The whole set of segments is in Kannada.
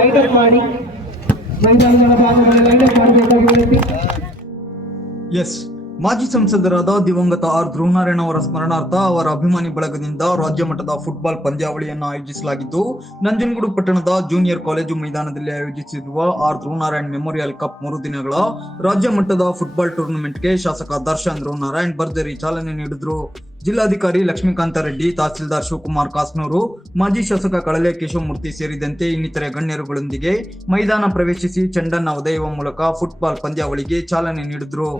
ಲೈಟ್ ಅಪ್ ಮಾಡಿ ಮೈದಾನದ ಭಾಗದಲ್ಲಿ ಲೈಟ್ ಅಪ್ ಮಾಡಬೇಕಾಗಿ ವಿನಂತಿ. ಎಸ್, ಮಾಜಿ ಸಂಸದರಾದ ದಿವಂಗತ ಆರ್ ಧ್ರುವನಾರಾಯಣ ಅವರ ಸ್ಮರಣಾರ್ಥ ಅವರ ಅಭಿಮಾನಿ ಬಳಗದಿಂದ ರಾಜ್ಯ ಮಟ್ಟದ ಫುಟ್ಬಾಲ್ ಪಂದ್ಯಾವಳಿಯನ್ನು ಆಯೋಜಿಸಲಾಗಿದ್ದು, ನಂಜನಗೂಡು ಪಟ್ಟಣದ ಜೂನಿಯರ್ ಕಾಲೇಜು ಮೈದಾನದಲ್ಲಿ ಆಯೋಜಿಸಿರುವ ಆರ್ ಧ್ರುವನಾರಾಯಣ್ ಮೆಮೋರಿಯಲ್ ಕಪ್ 3 ದಿನಗಳ ರಾಜ್ಯ ಮಟ್ಟದ ಫುಟ್ಬಾಲ್ ಟೂರ್ನಮೆಂಟ್ಗೆ ಶಾಸಕ ದರ್ಶನ್ ಧ್ರುವನಾರಾಯಣ್ ಭರ್ಜರಿ ಚಾಲನೆ ನೀಡಿದ್ರು. ಜಿಲ್ಲಾಧಿಕಾರಿ ಲಕ್ಷ್ಮೀಕಾಂತ ರೆಡ್ಡಿ, ತಹಸೀಲ್ದಾರ್ ಶಿವಕುಮಾರ್ ಕಾಸ್ನೂರು, ಮಾಜಿ ಶಾಸಕ ಕಳಲೆ ಕೇಶವಮೂರ್ತಿ ಸೇರಿದಂತೆ ಇನ್ನಿತರೆ ಗಣ್ಯರುಗಳೊಂದಿಗೆ ಮೈದಾನ ಪ್ರವೇಶಿಸಿ ಚೆಂಡನ್ನ ಒದೆಯುವ ಮೂಲಕ ಫುಟ್ಬಾಲ್ ಪಂದ್ಯಾವಳಿಗೆ ಚಾಲನೆ ನೀಡಿದ್ರು.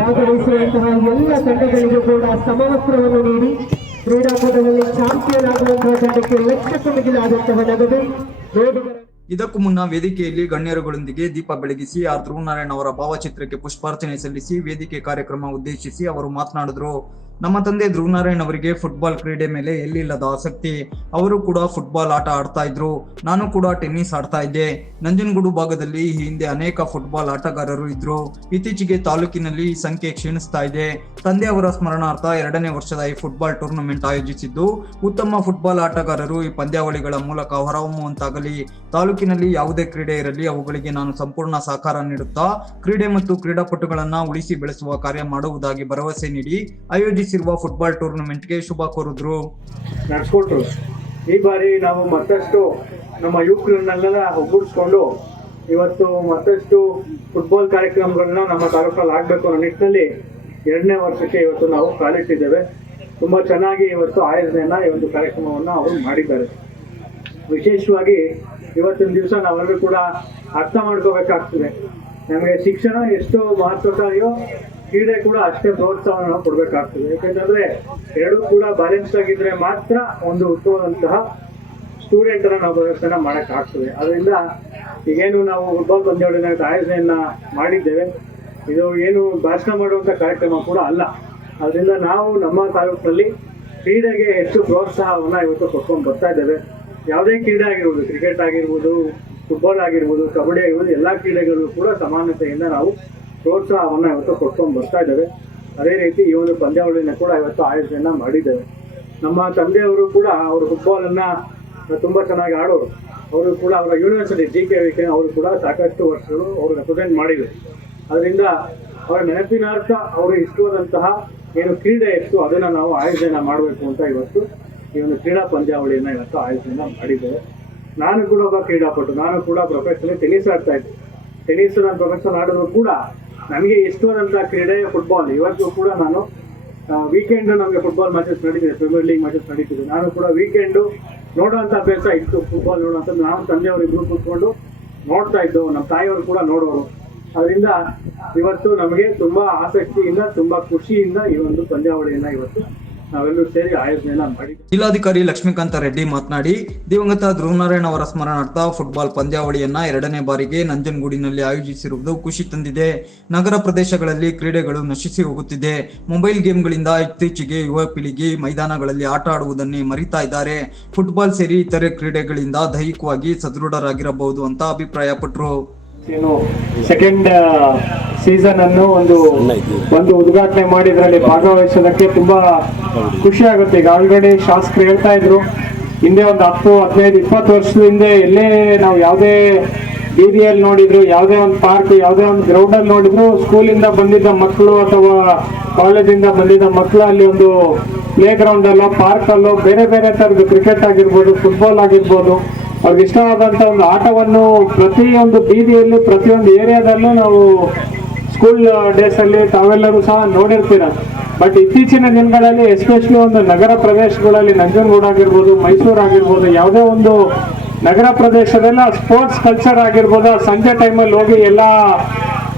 ಭಾಗವಹಿಸುವಂತಹ ಎಲ್ಲ ತಂಡಗಳಿಗೂ ಕೂಡ ಸಮವಸ್ತ್ರವನ್ನು ನೀಡಿ ಕ್ರೀಡಾಕೂಟದಲ್ಲಿ ಚಾಂಪಿಯನ್ ಆಗುವಂತಹ ತಂಡಕ್ಕೆ ಲಕ್ಷಕ್ಕೂ ಮಿಗಿಲಾದಂತಹ ನಗದು. ಇದಕ್ಕೂ ಮುನ್ನ ವೇದಿಕೆಯಲ್ಲಿ ಗಣ್ಯರುಗಳೊಂದಿಗೆ ದೀಪ ಬೆಳಗಿಸಿ ಆರ್ ಧ್ರುವನಾರಾಯಣ್ ಅವರ ಭಾವಚಿತ್ರಕ್ಕೆ ಪುಷ್ಪಾರ್ಚನೆ ಸಲ್ಲಿಸಿ ವೇದಿಕೆ ಕಾರ್ಯಕ್ರಮ ಉದ್ದೇಶಿಸಿ ಅವರು ಮಾತನಾಡಿದ್ರು. ನಮ್ಮ ತಂದೆ ಧ್ರುವನಾರಾಯಣ್ ಅವರಿಗೆ ಫುಟ್ಬಾಲ್ ಕ್ರೀಡೆ ಮೇಲೆ ಎಲ್ಲಿಲ್ಲದ ಆಸಕ್ತಿ. ಅವರು ಕೂಡ ಫುಟ್ಬಾಲ್ ಆಟ ಆಡ್ತಾ ಇದ್ರು. ನಾನು ಕೂಡ ಟೆನ್ನಿಸ್ ಆಡ್ತಾ ಇದ್ದೆ. ನಂಜನಗೂಡು ಭಾಗದಲ್ಲಿ ಈ ಹಿಂದೆ ಅನೇಕ ಫುಟ್ಬಾಲ್ ಆಟಗಾರರು ಇದ್ರು. ಇತ್ತೀಚೆಗೆ ತಾಲೂಕಿನಲ್ಲಿ ಈ ಸಂಖ್ಯೆ ಕ್ಷೀಣಿಸ್ತಾ ಇದೆ. ತಂದೆ ಅವರ ಸ್ಮರಣಾರ್ಥ 2ನೇ ವರ್ಷದ ಈ ಫುಟ್ಬಾಲ್ ಟೂರ್ನಮೆಂಟ್ ಆಯೋಜಿಸಿದ್ದು, ಉತ್ತಮ ಫುಟ್ಬಾಲ್ ಆಟಗಾರರು ಈ ಪಂದ್ಯಾವಳಿಗಳ ಮೂಲಕ ಹೊರಹೊಮ್ಮುವಂತಾಗಲಿ. ತಾಲೂಕಿನಲ್ಲಿ ಯಾವುದೇ ಕ್ರೀಡೆ ಇರಲಿ, ಅವುಗಳಿಗೆ ನಾನು ಸಂಪೂರ್ಣ ಸಹಕಾರ ನೀಡುತ್ತಾ ಕ್ರೀಡೆ ಮತ್ತು ಕ್ರೀಡಾಪಟುಗಳನ್ನ ಉಳಿಸಿ ಬೆಳೆಸುವ ಕಾರ್ಯ ಮಾಡುವುದಾಗಿ ಭರವಸೆ ನೀಡಿ ಆಯೋಜಿಸಿರುವ ಫುಟ್ಬಾಲ್ ಟೂರ್ನಮೆಂಟ್ಗೆ ಶುಭ ಕೋರಿದ್ರು. ನಡೆಸ್ಕೊಟ್ರು. ಈ ಬಾರಿ ನಾವು ಮತ್ತಷ್ಟು ನಮ್ಮ ಯುವಕರನ್ನೆಲ್ಲ ಒಗ್ಗೂಡಿಸ್ಕೊಂಡು ಇವತ್ತು ಮತ್ತಷ್ಟು ಫುಟ್ಬಾಲ್ ಕಾರ್ಯಕ್ರಮಗಳನ್ನ ನಮ್ಮ ತಾಲೂಕಲ್ಲಿ ಆಗಬೇಕು ಅನ್ನೋ ನಿಟ್ಟಿನಲ್ಲಿ 2ನೇ ವರ್ಷಕ್ಕೆ ಇವತ್ತು ನಾವು ಕಾಲಿಟ್ಟಿದ್ದೇವೆ. ತುಂಬ ಚೆನ್ನಾಗಿ ಇವತ್ತು ಆಯೋಜನೆಯನ್ನ ಈ ಒಂದು ಕಾರ್ಯಕ್ರಮವನ್ನು ಅವರು ಮಾಡಿದ್ದಾರೆ. ವಿಶೇಷವಾಗಿ ಇವತ್ತಿನ ದಿವಸ ನಾವೆಲ್ಲರೂ ಕೂಡ ಅರ್ಥ ಮಾಡ್ಕೋಬೇಕಾಗ್ತದೆ. ನಮಗೆ ಶಿಕ್ಷಣ ಎಷ್ಟು ಮಹತ್ವಕಾರಿಯೋ ಕ್ರೀಡೆ ಕೂಡ ಅಷ್ಟೇ ಪ್ರೋತ್ಸಾಹವನ್ನು ನಾವು ಕೊಡಬೇಕಾಗ್ತದೆ. ಯಾಕಂತಂದ್ರೆ ಎರಡೂ ಕೂಡ ಬ್ಯಾಲೆನ್ಸ್ ಆಗಿದ್ರೆ ಮಾತ್ರ ಒಂದು ಉತ್ತಮವಾದಂತಹ ಸ್ಟೂಡೆಂಟ್ ಅನ್ನ ನಾವು ಪ್ರದರ್ಶನ ಮಾಡೋಕ್ಕಾಗ್ತದೆ. ಅದರಿಂದ ಈಗೇನು ನಾವು ಫುಟ್ಬಾಲ್ ಪಂದ್ಯಾವಳಿನ ಆಯೋಜನೆಯನ್ನ ಮಾಡಿದ್ದೇವೆ, ಇದು ಏನು ಭಾಷಣ ಮಾಡುವಂಥ ಕಾರ್ಯಕ್ರಮ ಕೂಡ ಅಲ್ಲ. ಅದರಿಂದ ನಾವು ನಮ್ಮ ತಾಲೂಕಿನಲ್ಲಿ ಕ್ರೀಡೆಗೆ ಹೆಚ್ಚು ಪ್ರೋತ್ಸಾಹವನ್ನು ಇವತ್ತು ಕೊಟ್ಕೊಂಡು ಬರ್ತಾ ಇದ್ದೇವೆ. ಯಾವುದೇ ಕ್ರೀಡೆ ಆಗಿರ್ಬೋದು, ಕ್ರಿಕೆಟ್ ಆಗಿರ್ಬೋದು, ಫುಟ್ಬಾಲ್ ಆಗಿರ್ಬೋದು, ಕಬಡ್ಡಿ ಆಗಿರ್ಬೋದು, ಎಲ್ಲ ಕ್ರೀಡೆಗಳು ಕೂಡ ಸಮಾನತೆಯಿಂದ ನಾವು ಪ್ರೋತ್ಸಾಹವನ್ನು ಇವತ್ತು ಕೊಟ್ಕೊಂಡು ಬರ್ತಾ ಇದ್ದೇವೆ. ಅದೇ ರೀತಿ ಈ ಒಂದು ಪಂದ್ಯಾವಳಿನ ಕೂಡ ಇವತ್ತು ಆಯೋಜನೆ ಮಾಡಿದ್ದೇವೆ. ನಮ್ಮ ತಂದೆಯವರು ಕೂಡ ಅವರು ಫುಟ್ಬಾಲನ್ನು ತುಂಬ ಚೆನ್ನಾಗಿ ಆಡೋರು. ಅವರು ಕೂಡ ಅವರ ಯೂನಿವರ್ಸಿಟಿ JKVK ಅವರು ಕೂಡ ಸಾಕಷ್ಟು ವರ್ಷಗಳು ಅವರು ರೆಪ್ರೆಸೆಂಟ್ ಮಾಡಿದರು. ಅದರಿಂದ ಅವರ ನೆನಪಿನಾರ್ಥ ಅವರು ಇಷ್ಟವಾದಂತಹ ಏನು ಕ್ರೀಡೆ ಇತ್ತು ಅದನ್ನು ನಾವು ಆಯೋಜನೆ ಮಾಡಬೇಕು ಅಂತ ಇವತ್ತು ಈ ಒಂದು ಕ್ರೀಡಾ ಪಂದ್ಯಾವಳಿಯನ್ನು ಇವತ್ತು ಆಯೋಜನೆ ಮಾಡಿದ್ದೇವೆ. ನಾನು ಕೂಡ ಒಬ್ಬ ಕ್ರೀಡಾಪಟು. ನಾನು ಕೂಡ ಪ್ರೊಫೆಷನಲ್ ಟೆನ್ನಿಸ್ ಆಡ್ತಾ ಇದ್ದೆ. ಟೆನ್ನಿಸ್ ನಾನು ಪ್ರೊಫೆಷನಲ್ ಆಡಿದ್ರು ಕೂಡ ನನಗೆ ಇಷ್ಟವಾದಂತಹ ಕ್ರೀಡೆ ಫುಟ್ಬಾಲ್. ಇವತ್ತು ಕೂಡ ನಾನು ವೀಕೆಂಡ್ ನಮಗೆ ಫುಟ್ಬಾಲ್ ಮ್ಯಾಚಸ್ ನಡೀತಿದೆ, ಪ್ರೀಮಿಯರ್ ಲೀಗ್ ಮ್ಯಾಚಸ್ ನಡೀತಿದೆ. ನಾನು ಕೂಡ ವೀಕೆಂಡು ನೋಡುವಂಥ ಅಭ್ಯಾಸ ಇತ್ತು, ಫುಟ್ಬಾಲ್ ನೋಡುವಂಥದ್ದು. ನಾವು ತಂದೆಯವರು ಇಬ್ಬರು ಕೂತ್ಕೊಂಡು ನೋಡ್ತಾ ಇದ್ದು, ನಮ್ಮ ತಾಯಿಯವರು ಕೂಡ ನೋಡೋರು. ಅದರಿಂದ ಇವತ್ತು ನಮಗೆ ತುಂಬ ಆಸಕ್ತಿಯಿಂದ, ತುಂಬ ಖುಷಿಯಿಂದ ಈ ಒಂದು ಪಂದ್ಯಾವಳಿಯನ್ನು ಇವತ್ತು ನಾವೆಲ್ಲರೂ ಸೇರಿ ಆಯೋಜನೆಯನ್ನ ಮಾಡಿ. ಜಿಲ್ಲಾಧಿಕಾರಿ ಲಕ್ಷ್ಮೀಕಾಂತ ರೆಡ್ಡಿ ಮಾತನಾಡಿ, ದಿವಂಗತ ಧ್ರುವನಾರಾಯಣ್ ಅವರ ಸ್ಮರಣಾರ್ಥ ಫುಟ್ಬಾಲ್ ಪಂದ್ಯಾವಳಿಯನ್ನ 2ನೇ ಬಾರಿಗೆ ನಂಜನಗೂಡಿನಲ್ಲಿ ಆಯೋಜಿಸಿರುವುದು ಖುಷಿ ತಂದಿದೆ. ನಗರ ಪ್ರದೇಶಗಳಲ್ಲಿ ಕ್ರೀಡೆಗಳು ನಶಿಸಿ ಹೋಗುತ್ತಿದೆ. ಮೊಬೈಲ್ ಗೇಮ್ಗಳಿಂದ ಇತ್ತೀಚೆಗೆ ಯುವ ಪೀಳಿಗೆ ಮೈದಾನಗಳಲ್ಲಿ ಆಟ ಆಡುವುದನ್ನೇ ಮರಿತಾ ಇದ್ದಾರೆ. ಫುಟ್ಬಾಲ್ ಸೇರಿ ಇತರೆ ಕ್ರೀಡೆಗಳಿಂದ ದೈಹಿಕವಾಗಿ ಸದೃಢರಾಗಿರಬಹುದು ಅಂತ ಅಭಿಪ್ರಾಯಪಟ್ಟರು. ಏನು ಸೆಕೆಂಡ್ ಸೀಸನ್ ಅನ್ನು ಒಂದು ಉದ್ಘಾಟನೆ ಮಾಡಿದ್ರಲ್ಲಿ ಭಾಗವಹಿಸೋದಕ್ಕೆ ತುಂಬಾ ಖುಷಿ ಆಗುತ್ತೆ. ಈಗ ಆಲ್ರೆಡಿ ಶಾಸಕರು ಹೇಳ್ತಾ ಇದ್ರು, ಹಿಂದೆ ಒಂದು 10, 15, 20 ವರ್ಷದ ಹಿಂದೆ ಎಲ್ಲೇ ನಾವು ಯಾವುದೇ ಬೀದಿಯಲ್ಲಿ ನೋಡಿದ್ರು, ಯಾವುದೇ ಒಂದು ಪಾರ್ಕ್, ಯಾವುದೇ ಒಂದು ಗ್ರೌಂಡ್ ಅಲ್ಲಿ ನೋಡಿದ್ರು, ಸ್ಕೂಲಿಂದ ಬಂದಿದ್ದ ಮಕ್ಕಳು ಅಥವಾ ಕಾಲೇಜಿಂದ ಬಂದಿದ್ದ ಮಕ್ಕಳು ಅಲ್ಲಿ ಒಂದು ಪ್ಲೇ ಗ್ರೌಂಡ್ ಅಲ್ಲೋ ಪಾರ್ಕ್ ಅಲ್ಲೋ ಬೇರೆ ಬೇರೆ ತರದ ಕ್ರಿಕೆಟ್ ಆಗಿರ್ಬೋದು, ಫುಟ್ಬಾಲ್ ಆಗಿರ್ಬೋದು, ಅವ್ರಿಗೆ ಇಷ್ಟವಾದಂತ ಒಂದು ಆಟವನ್ನು ಪ್ರತಿಯೊಂದು ಬೀದಿಯಲ್ಲಿ, ಪ್ರತಿಯೊಂದು ಏರಿಯಾದಲ್ಲೂ ನಾವು ಸ್ಕೂಲ್ ಡೇಸ್ ಅಲ್ಲಿ ತಾವೆಲ್ಲರೂ ಸಹ ನೋಡಿರ್ತೀರ. ಬಟ್ ಇತ್ತೀಚಿನ ದಿನಗಳಲ್ಲಿ ಎಸ್ಪೆಷಲಿ ಒಂದು ನಗರ ಪ್ರದೇಶಗಳಲ್ಲಿ, ನಂಜನಗೂಡು ಆಗಿರ್ಬೋದು, ಮೈಸೂರು ಆಗಿರ್ಬೋದು, ಯಾವುದೇ ಒಂದು ನಗರ ಪ್ರದೇಶದಲ್ಲ ಸ್ಪೋರ್ಟ್ಸ್ ಕಲ್ಚರ್ ಆಗಿರ್ಬೋದು, ಸಂಜೆ ಟೈಮಲ್ಲಿ ಹೋಗಿ ಎಲ್ಲ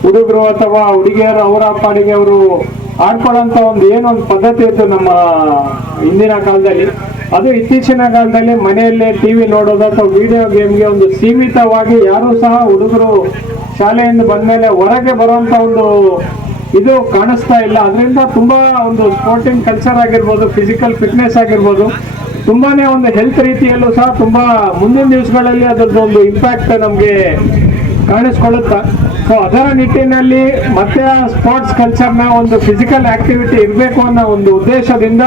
ಹುಡುಗರು ಅಥವಾ ಹುಡುಗಿಯರು ಅವರ ಪಾಡಿಗೆ ಅವರು ಆಡ್ಕೊಳ್ಳೋಂಥ ಒಂದು ಏನೊಂದು ಪದ್ಧತಿ ಇತ್ತು ನಮ್ಮ ಹಿಂದಿನ ಕಾಲದಲ್ಲಿ. ಅದು ಇತ್ತೀಚಿನ ಕಾಲದಲ್ಲಿ ಮನೆಯಲ್ಲೇ ಟಿವಿ ನೋಡೋದು ಅಥವಾ ವಿಡಿಯೋ ಗೇಮ್ಗೆ ಒಂದು ಸೀಮಿತವಾಗಿ ಯಾರೂ ಸಹ ಹುಡುಗರು ಶಾಲೆಯಿಂದ ಬಂದಮೇಲೆ ಹೊರಗೆ ಬರುವಂಥ ಒಂದು ಇದು ಕಾಣಿಸ್ತಾ ಇಲ್ಲ. ಅದರಿಂದ ತುಂಬಾ ಒಂದು ಸ್ಪೋರ್ಟಿಂಗ್ ಕಲ್ಚರ್ ಆಗಿರ್ಬೋದು, ಫಿಸಿಕಲ್ ಫಿಟ್ನೆಸ್ ಆಗಿರ್ಬೋದು, ತುಂಬಾನೇ ಒಂದು ಹೆಲ್ತ್ ರೀತಿಯಲ್ಲೂ ಸಹ ತುಂಬಾ ಮುಂದಿನ ದಿವಸಗಳಲ್ಲಿ ಅದರದ್ದು ಒಂದು ಇಂಪ್ಯಾಕ್ಟ್ ನಮಗೆ ಕಾಣಿಸ್ಕೊಳ್ಳುತ್ತೆ. ಸೊ ಅದರ ನಿಟ್ಟಿನಲ್ಲಿ ಮತ್ತೆ ಸ್ಪೋರ್ಟ್ಸ್ ಕಲ್ಚರ್ನ ಒಂದು ಫಿಸಿಕಲ್ ಆಕ್ಟಿವಿಟಿ ಇರಬೇಕು ಅನ್ನೋ ಒಂದು ಉದ್ದೇಶದಿಂದ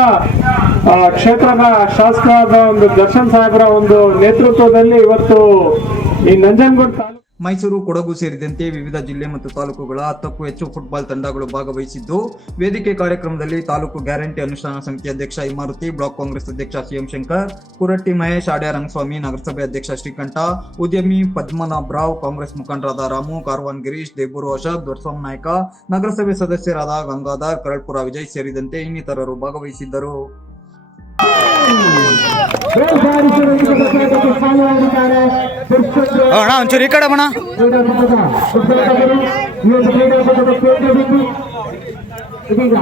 ಕ್ಷೇತ್ರದ ಶಾಸಕರಾದ ಒಂದು ದರ್ಶನ್ ಸಾಹೇಬ್ರ ಒಂದು ನೇತೃತ್ವದಲ್ಲಿ ಇವತ್ತು ಈ ನಂಜನಗೂಡು ತಾಲೂಕು, ಮೈಸೂರು, ಕೊಡಗು ಸೇರಿದಂತೆ ವಿವಿಧ ಜಿಲ್ಲೆ ಮತ್ತು ತಾಲೂಕುಗಳ 10ಕ್ಕೂ ಹೆಚ್ಚು ಫುಟ್ಬಾಲ್ ತಂಡಗಳು ಭಾಗವಹಿಸಿದ್ದು, ವೇದಿಕೆ ಕಾರ್ಯಕ್ರಮದಲ್ಲಿ ತಾಲೂಕು ಗ್ಯಾರಂಟಿ ಅನುಷ್ಠಾನ ಸಮಿತಿ ಅಧ್ಯಕ್ಷ ಇಮಾರುತಿ, ಬ್ಲಾಕ್ ಕಾಂಗ್ರೆಸ್ ಅಧ್ಯಕ್ಷ ಸಿಎಂ ಶಂಕರ್, ಕುರಟ್ಟಿ ಮಹೇಶ್, ಆಡ್ಯ ರಂಗಸ್ವಾಮಿ, ನಗರಸಭೆ ಅಧ್ಯಕ್ಷ ಶ್ರೀಕಂಠ, ಉದ್ಯಮಿ ಪದ್ಮನಾಭ ರಾವ್, ಕಾಂಗ್ರೆಸ್ ಮುಖಂಡರಾದ ರಾಮು, ಕಾರ್ವಾನ್ ಗಿರೀಶ್, ದೇಬೂರು ಅಶೋಕ್, ದೊಡ್ಸೋಮ್ ನಾಯ್ಕ, ನಗರಸಭೆ ಸದಸ್ಯರಾದ ಗಂಗಾಧರ್, ಕರಳ್ಪುರ ವಿಜಯ್ ಸೇರಿದಂತೆ ಇನ್ನಿತರರು ಭಾಗವಹಿಸಿದ್ದರು. ಅಣ್ಣ ಒಂಚೂರು ಈ ಕಡೆ ಬಣ್ಣ. ಇದೀಗ